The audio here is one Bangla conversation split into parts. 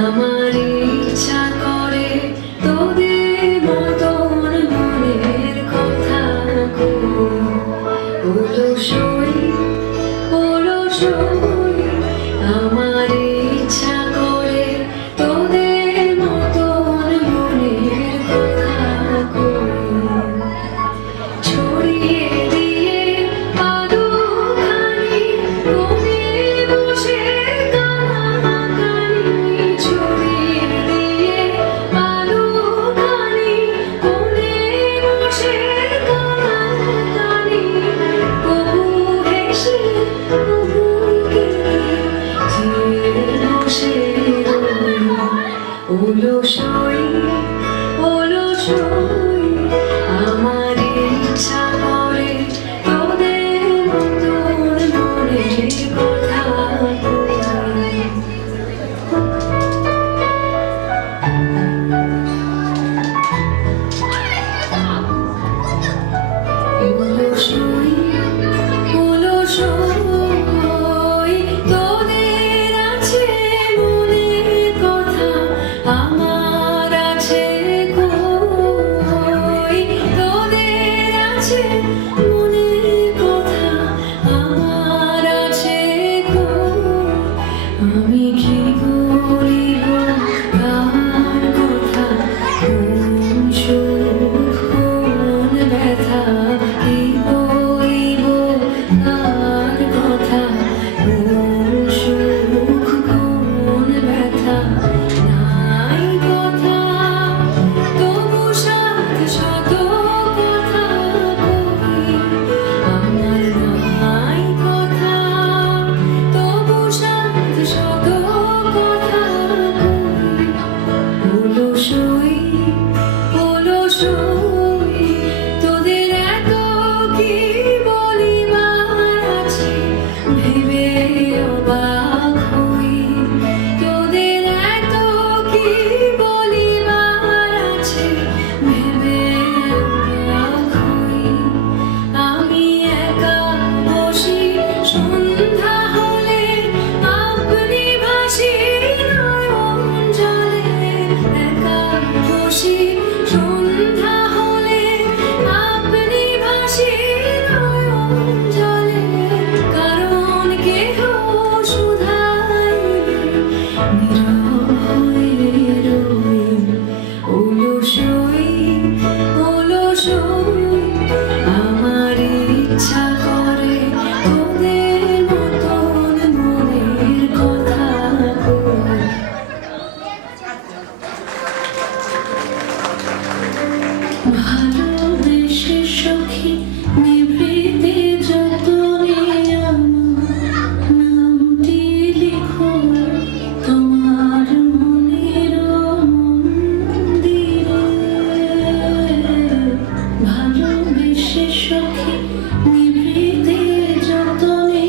আমার ইচ্ছা করে তোদের মতন মনের কথা আমার ইচ্ছা করে তোদের মতন মনের কথা ছড়িয়ে দিয়ে পাদুখানি কোণে বসে কানাকানি ছড়িয়ে দিয়ে পাদুখানি কোণে বসে কানাকানি কবু হেসে কবু কেঁদে চেয়ে বসে অলসই আমার ইচ্ছা করে তোদের মতন মনের কথা অলসই তোদের আছে মনের কথা আমার আছে কই তোদের আছে মনের কথা আমার আছে কই আমি কি বলিব কার কথা কোন সুখ কোন ব্যথা কি বলিব কার কথা কোন সুখ কোন ব্যথা নাই কথা তবু সাথে শত কথা কই আমার নাই কথা তবু সাথে শত কথা কই অলসই তোদের এত কি বলিবার আছে ভেবে অবাক হই তোদের এত কি বলিবার আছে ভেবে অবাক হই আমি একা বসি সন্ধ্যা হলে আপনি ভাসি নয়ন জলে একা বসি সন্ধ্যা হলে আপনি ভাসি নয়ন জলে কারণ কেহ শুধাইলে নীরব হয়ে রই অলসই আমার ইচ্ছা করে তোদের মতন মনের কথা ভালোবেসে সখী নিভৃতে যতনে আমার নামটি লিখো তোমার মনের মন্দিরে ভালোবেসে সখী নিভৃতে যতনে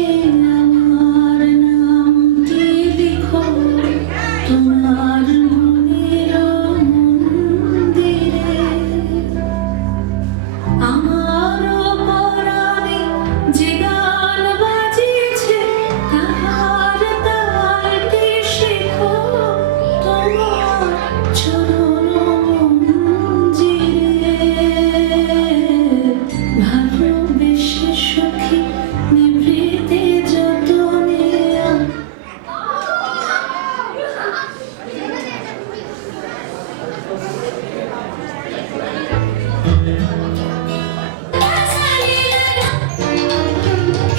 আমার নামটি লিখো তোমার মনের মন্দিরে আমার পরাণে যে গান বাজিছে তাহার তালটি শেখো তোমার চরণ মঞ্জিরে ভালোবেসে সখী নিভৃতে যতনে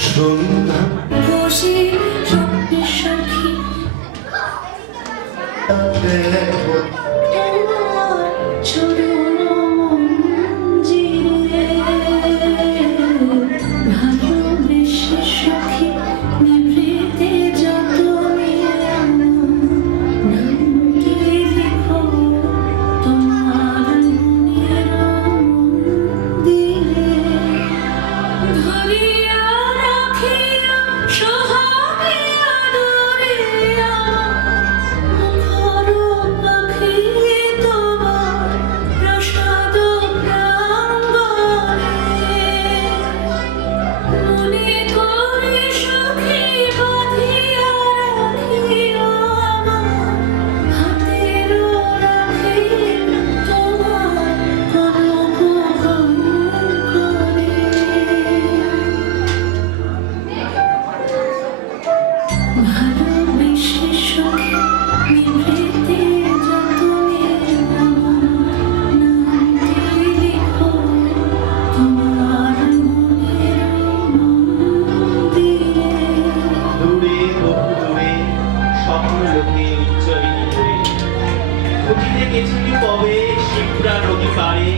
সন্ধ্যা বসে স্বপ্নে সখী দেখো তোমার চরণ মঞ্জিরে ভালোবেসে সখী নিভৃতে যতনে নামটি লিখো তোমার মনের মন্দিরে ধরিয়া রাখিয়া সোহাগে আদরে আমার লোকে উজ্জ্বলিনী হয়ে খুঁটিতে গেছিলি কবে শিপ্রা নদী পাড়ে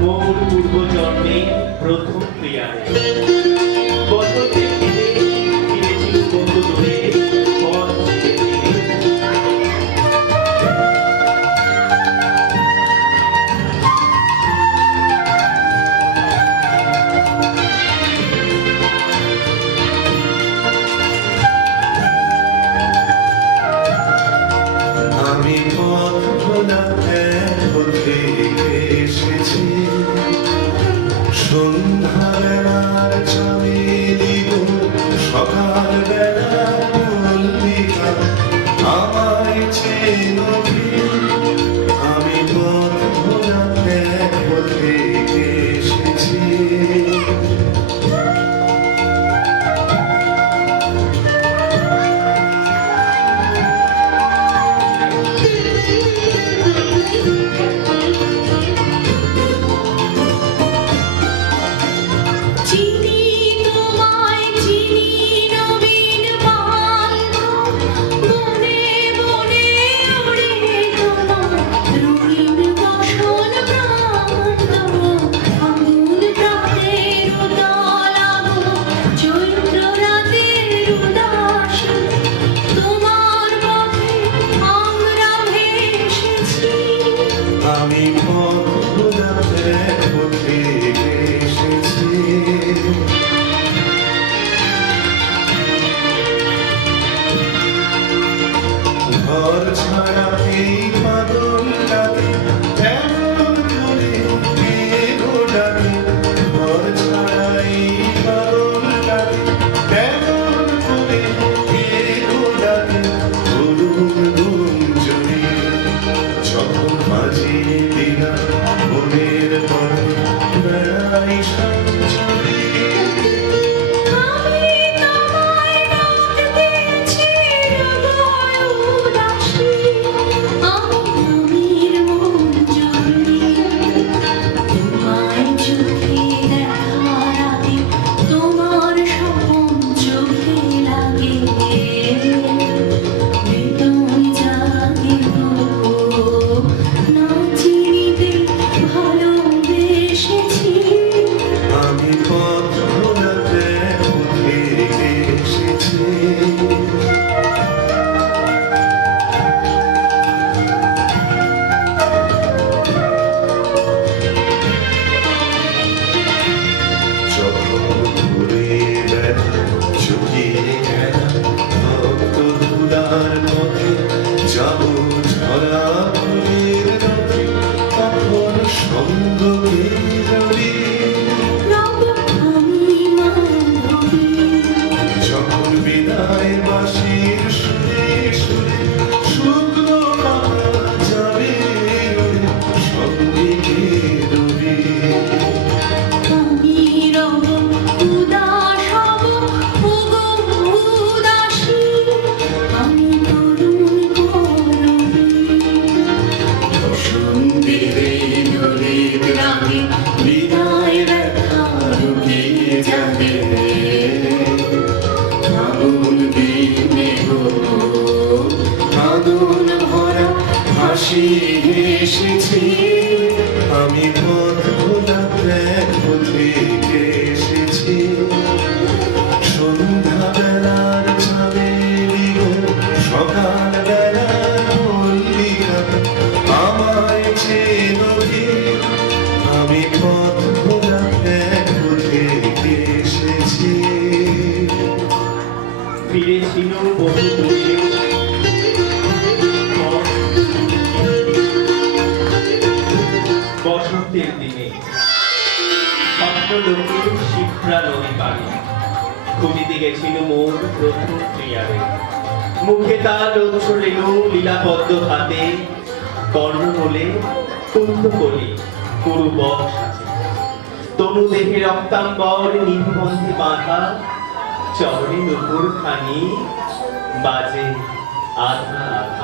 মোর পূর্ব জন্মে প্রথম প্রিয়ারে বসন্তের দিনে ফিরেছিল কত দূরে পথ ছেড়ে আমি পথ ভোলা এক পথে এসেছি সন্ধ্যাবেলার চামেলি গো সকাল বেলার মল্লিকা আমায় চেনো কি? আমি পথ ভোলা এক পথে এসেছি চিনি তোমায় চিনি নবীন বান্ধব বনে বনে ওড়ে তোমার রঙিন বসন প্রান্তব আগুন প্রাতের উদলাভ চৈত্র রাতের উদাসী তোমার পথে আমরা ভেসেছি আমি পথ ভোলা এক পথে এসেছি ঘর ছাড়া এই পাগল ডাকে কেমন করে কে গো ডাকে ঘর ছাড়া এই পাগল ডাকে কেমন করে কে গো ডাকে তরুণ গুঞ্জনে যখন বাজিয়ে দিলাম মনের পরে বেড়াই সঞ্চরে আমি তোমায় ডাক দিয়েছি হৃদয় উদাসী আমির মন জুড়ে তোমায় চোখে দেখার আগে তোমার স্বপন চোখে লাগে বেদন জাগে গো না চিনিতে ভালোবেসেছি আমি পথ ভোলাতে পথে এসেছি যখন ঘুরে বেড়া চুকিয়ে গেলাম ভক্ত ধুলার পথে যাব ঝরা ফুলের রথে তখন সঙ্গ পেরলি রব আমি মাধবী যখন বিদায় বাঁশির সুরে সুরে শুকনো পাতা যাবে উড়ে সঙ্গে রবি আমি রব উদাস হব ওগো উদাসী আমি তরুণ করবী বসন্তের এই দোলের রাগে বিদায় ব্যথা লুকিয়ে যাবে আগুন দিনে গো আগুন ভরা হাসি এসেছি আমি পথ ভোলা এক পথে এসেছি সন্ধ্যাবেলার চাঁদেরি গো সকাল বেলার মল্লিকা আমায় চেনো কি? আমি পথ ভোলা এক পথে এসেছি ফিরেছিল বহু দূরে বসন্তের দিনে স্বপ্ন লোকে শিপ্রা নদী পাড়ে খুঁটিতে গেছিল মোর প্রথম প্রিয়ারে মুখে তার উচ্ছলিল লীলাপদ্ম হাতে কর্ণ বলে কুন্দ কলি পুরু বক্স আছে তনু দেহে রক্তাম্বর নির্বন্ধে বাঁধা চরণে নুপুর খানি বাজে আধা আধা